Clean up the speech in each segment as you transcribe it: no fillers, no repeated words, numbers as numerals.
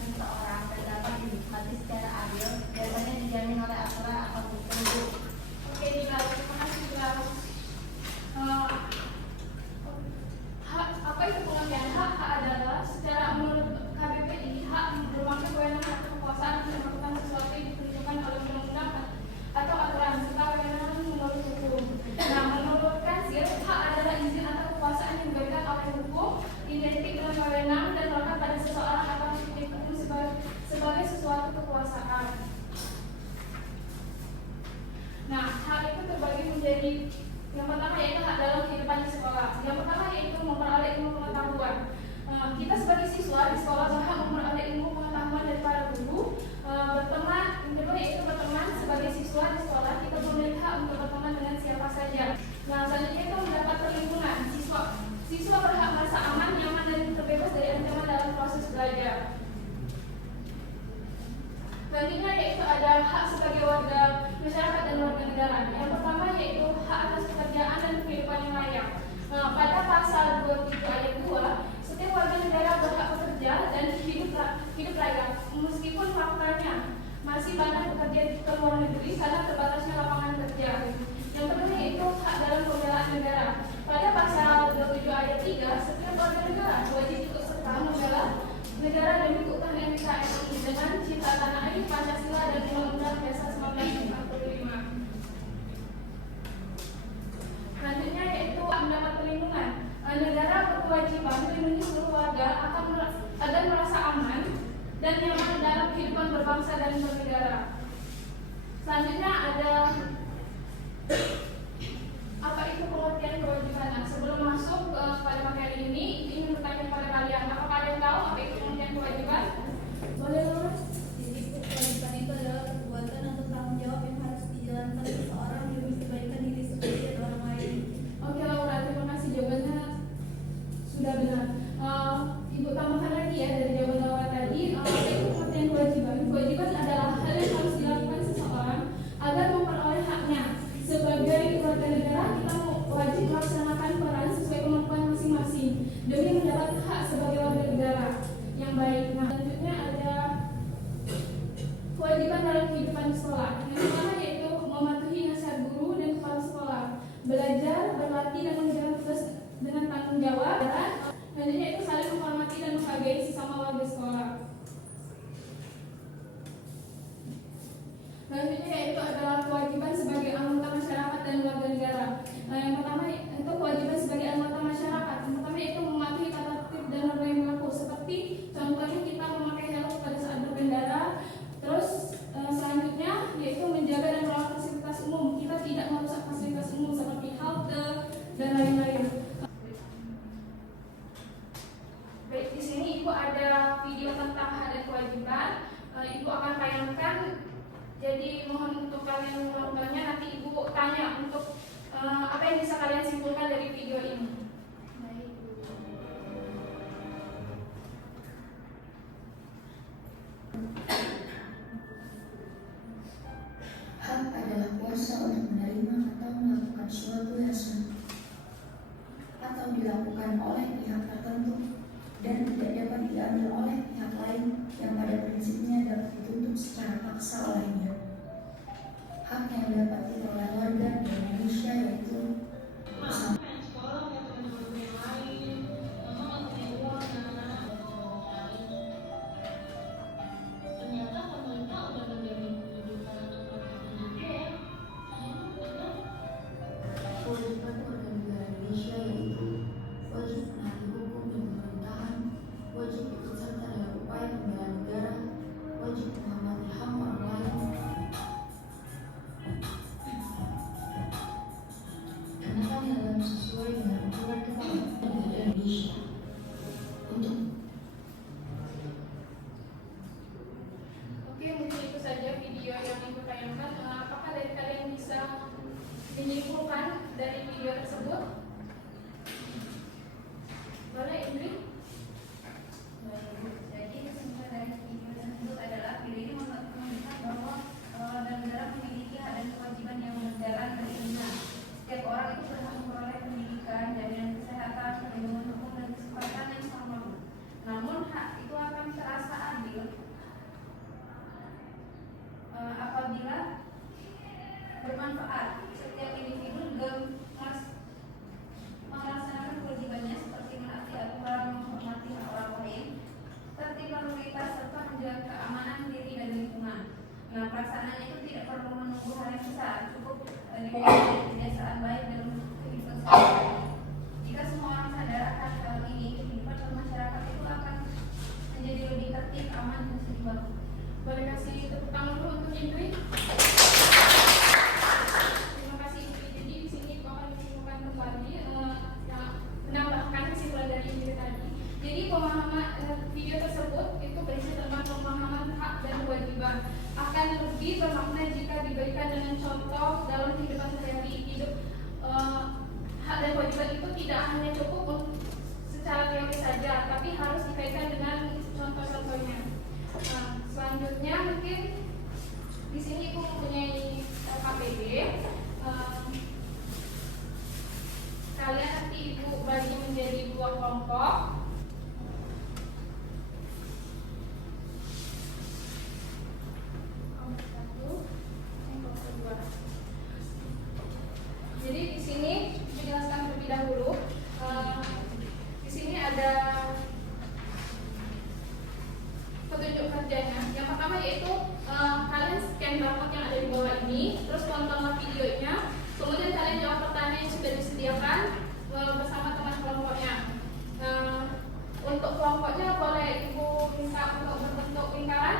seseorang dan dapat dinikmati secara adil, biasanya dijamin oleh aturan atau hukum. Oke, Dila, terima kasih, Dila. Hak, apa itu pengertian hak? Hak adalah secara menurut KBPI, hak merupakan kewenangan atau kekuasaan untuk melakukan sesuatu yang ditentukan oleh undang-undang atau aturan serta kewenangan menurut hukum. Nah, menurut Kansir, hak adalah izin atau kekuasaan yang diberikan oleh hukum, identik dengan kewenangan dan melekat pada seseorang atau subjek umum sebagai sesuatu kekuasaan. Nah, hak itu terbagi menjadi yang pertama yaitu hak dalam kehidupan di sekolah. Yang pertama yaitu memperoleh ilmu pengetahuan. Kita sebagai siswa di sekolah berhak memperoleh ilmu pengetahuan dari para guru. Berteman, yang kedua yaitu berteman sebagai siswa di sekolah. Kita memiliki hak untuk berteman dengan siapa saja. Nah, selanjutnya itu mendapat perlindungan. Siswa berhak merasa aman, nyaman dan terbebas dari ancaman dalam proses belajar. Selanjutnya yaitu ada hak sebagai warga masyarakat dan warga negara. Yang pertama yaitu hak atas pekerjaan dan kehidupan yang layak. Nah, pada pasal 23 ayat 2, setiap warga negara berhak bekerja dan hidup layak, meskipun faktanya masih banyak bekerja ke luar negeri karena terbatasnya lapangan kerja. Yang kedua yaitu hak dalam pembelaan negara. Pada pasal 27 ayat 3, setiap warga negara wajib ikut serta membela negara demi keutuhan NKRI dengan cinta tanah air, Pancasila dan Undang-Undang Dasar 1945. Selanjutnya yaitu mendapat perlindungan. Negara berkewajiban melindungi seluruh warga agar merasa aman dan nyaman dalam kehidupan berbangsa dan bernegara. Selanjutnya ada apa itu pengertian kewajiban. Nah, sebelum masuk pada materi ini, ingin bertanya kepada kalian, apakah kalian tahu apa itu pengertian kewajiban? Boleh, Laura? Jadi kewajiban itu adalah perbuatan atau tanggung jawab yang harus dijalankan seseorang demi kebaikan diri sendiri dan orang lain. Oke, Laura, terima kasih, jawabannya sudah benar. Ibu tambahkan lagi ya dari jawaban Laura tadi. Apa itu pengertian kewajiban? Kewajiban adalah hal yang harus dilakukan seseorang agar memperoleh haknya. Sebagai warga negara, kita wajib melaksanakan peran sesuai kemampuan masing-masing demi mendapat hak sebagai warga negara yang baik. Nah, selanjutnya ada kewajiban dalam kehidupan di sekolah. Yang pertama yaitu mematuhi nasihat guru dan kepala sekolah, belajar, berlatih dan mengerjakan tugas dengan tanggung jawab. Selanjutnya itu saling menghormati dan menghargai sesama warga sekolah. Selanjutnya yaitu adalah kewajiban sebagai anggota masyarakat dan warga negara. Yang pertama itu kewajiban sebagai anggota masyarakat. Yang pertama yaitu mematuhi tata tertib dan norma yang berlaku, seperti contohnya kita memakai helm pada saat berkendara. Terus selanjutnya yaitu menjaga dan merawat fasilitas umum. Kita tidak merusak fasilitas umum seperti halte dan lain-lain. Baik, di sini Ibu ada video tentang hak dan kewajiban. Ibu akan tayangkan. Jadi mohon untuk kalian menontonnya, nanti Ibu tanya untuk apa yang bisa kalian simpulkan dari video ini. Baik. Hak adalah kuasa untuk menerima atau melakukan suatu yang sah atau dilakukan oleh pihak tertentu dan tidak dapat diambil oleh pihak lain yang pada prinsipnya dapat dituntut secara paksa olehnya. Hak yang dapat diperoleh warga di Indonesia yaitu kewajiban warga negara Indonesia yaitu wajib menaati hukum dan pemerintahan, wajib ikut serta dalam upaya pembelaan negara, wajib menghormati HAM orang lain, kenakan dalam perlu menunggu hal yang besar, cukup diberikan kebiasaan baik dalam kehidupan sehari-hari. Jika semua orang sadar akan hal ini, kehidupan bermasyarakat itu akan menjadi lebih tertib, aman, dan seimbang. Boleh kasih tepuk tangan dulu untuk Indri. Terima kasih Indri. Jadi di sini aku akan menyimpulkan kembali menambahkan kesimpulan dari Indri tadi. Jadi pemahaman video tersebut itu berisi tentang pemahaman hak dan kewajiban. Akan lebih bermakna jika diberikan dengan contoh dalam kehidupan sehari-hari. Hidup hak dan kewajiban itu tidak hanya cukup secara teori saja, tapi harus dikaitkan dengan contoh-contohnya. Selanjutnya mungkin di sini Ibu mempunyai KPD. Kalian nanti Ibu bagi menjadi 2 kelompok. Jadi di sini dijelaskan terlebih dahulu. Di sini ada petunjuk kerjanya. Yang pertama yaitu kalian scan barcode yang ada di bawah ini, terus tontonlah videonya, kemudian kalian jawab pertanyaan yang sudah disediakan bersama teman kelompoknya. Untuk kelompoknya boleh Ibu minta untuk berbentuk lingkaran.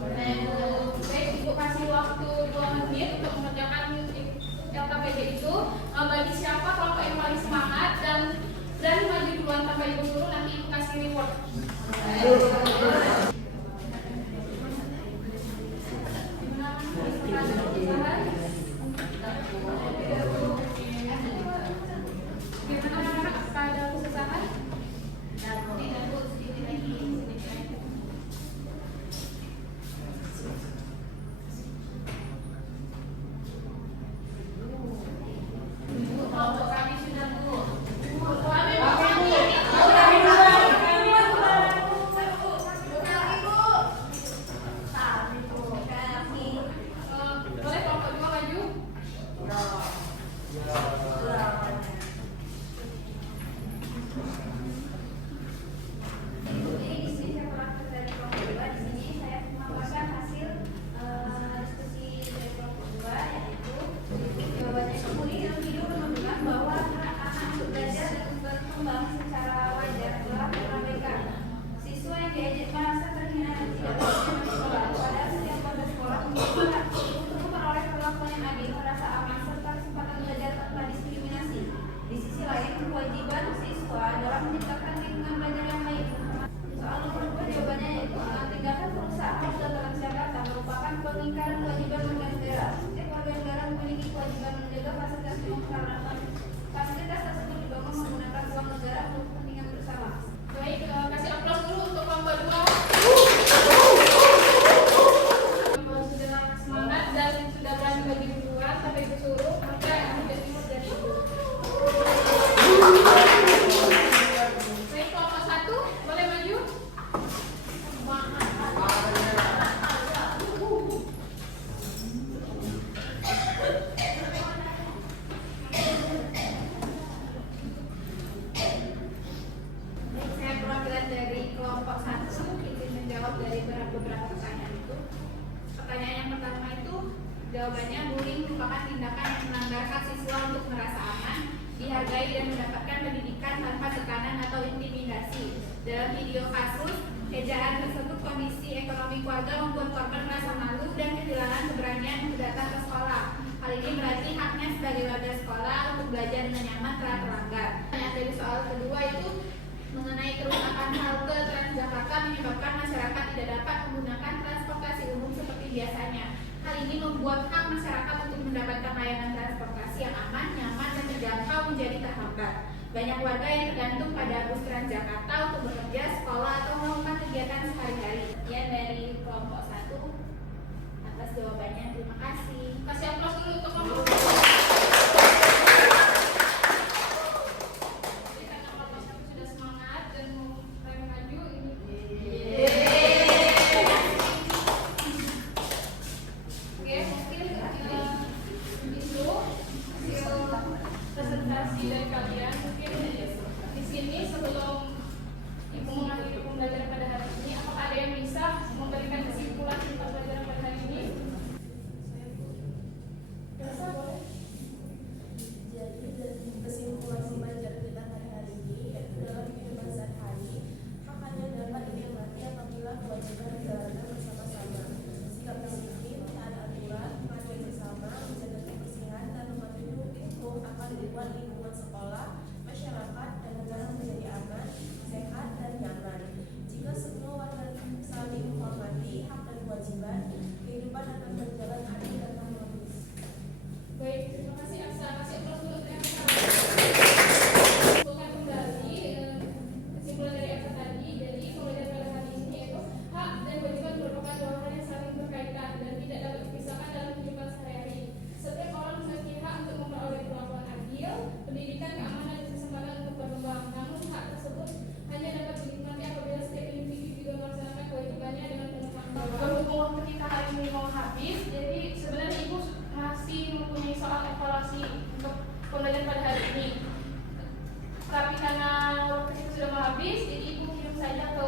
Baik, Ibu kasih waktu 2 menit untuk mengerjakan LKPD itu. Bagi siapa kelompok yang paling semangat dan berani maju duluan tanpa Ibu suruh, nanti Ibu kasih reward. Gimana anak-anak? Apakah ada kesusahan? Kelompok kami sudah Bu. Boleh kelompok 2 maju? Jadi di sini saya melakukan dari kelompok 2. Di sini saya memaparkan hasil diskusi dari kelompok 2, yaitu jawabannya kemudian dalam video menunjukkan bahwa hak anak untuk belajar dan berkembang secara wajar telah terabaikan. Siswa yang diajak merasa terhina dan tidak belajar di sekolah, padahal setiap warga sekolah memiliki hak untuk memperoleh perlakuan yang adil, merasa aman serta kesempatan belajar tanpa diskriminasi. Di sisi lain, kewajiban siswa adalah menciptakan lingkungan belajar yang baik. Soal nomor 2 jawabannya yaitu tindakan perusahaan hotel Transjakarta merupakan pengingkaran kewajiban warga negara. Setiap warga negara memiliki kewajiban menjaga fasilitas umum karena fasilitas tersebut dibangun menggunakan uang negara untuk kepentingan bersama. Baik, kasih aplaus dulu untuk kelompok 2. Sudah semangat dan sudah berani bagi duluan sampai Ibu suruh, maka ambil reward dari Ibu. Baik, kelompok 1 boleh maju? Baik, saya perwakilan dari kelompok 1 izin menjawab dari beberapa pertanyaan itu. Pertanyaan yang pertama itu jawabannya bullying merupakan tindakan yang menanggarkan siswa untuk merasa aman, dihargai dan mendapatkan pendidikan tanpa tekanan atau intimidasi. Dalam video kasus, ejaan tersebut kondisi ekonomi keluarga membuat korban merasa malu dan kehilangan keberanian untuk datang ke sekolah. Hal ini berarti haknya sebagai warga sekolah untuk belajar dengan nyaman telah terlanggar. Pertanyaan dari soal kedua itu mengenai kerusakan halte Transjakarta menyebabkan masyarakat tidak dapat menggunakan transportasi umum seperti biasanya. Hal ini membuat hak masyarakat untuk mendapatkan layanan transportasi yang aman, nyaman, dan terjangkau menjadi terhambat. Banyak warga yang tergantung pada bus Transjakarta untuk bekerja, sekolah, atau melakukan kegiatan sehari-hari. Sekian dari kelompok 1 atas jawabannya. Terima kasih. Kasih aplaus dulu untuk kelompok 1. Jadi karena kelompok 1 sudah semangat dan mau maju ini. Oke, mungkin itu hasil presentasi dari kalian. Mungkin di sini sebelum Ibu mengakhiri pembelajaran pada hari ini, apakah ada yang bisa ini mau habis, jadi sebenarnya ibu masih mempunyai soal evaluasi untuk pembelajaran pada hari ini. Tapi karena waktu itu sudah mau habis, jadi ibu kirim saja ke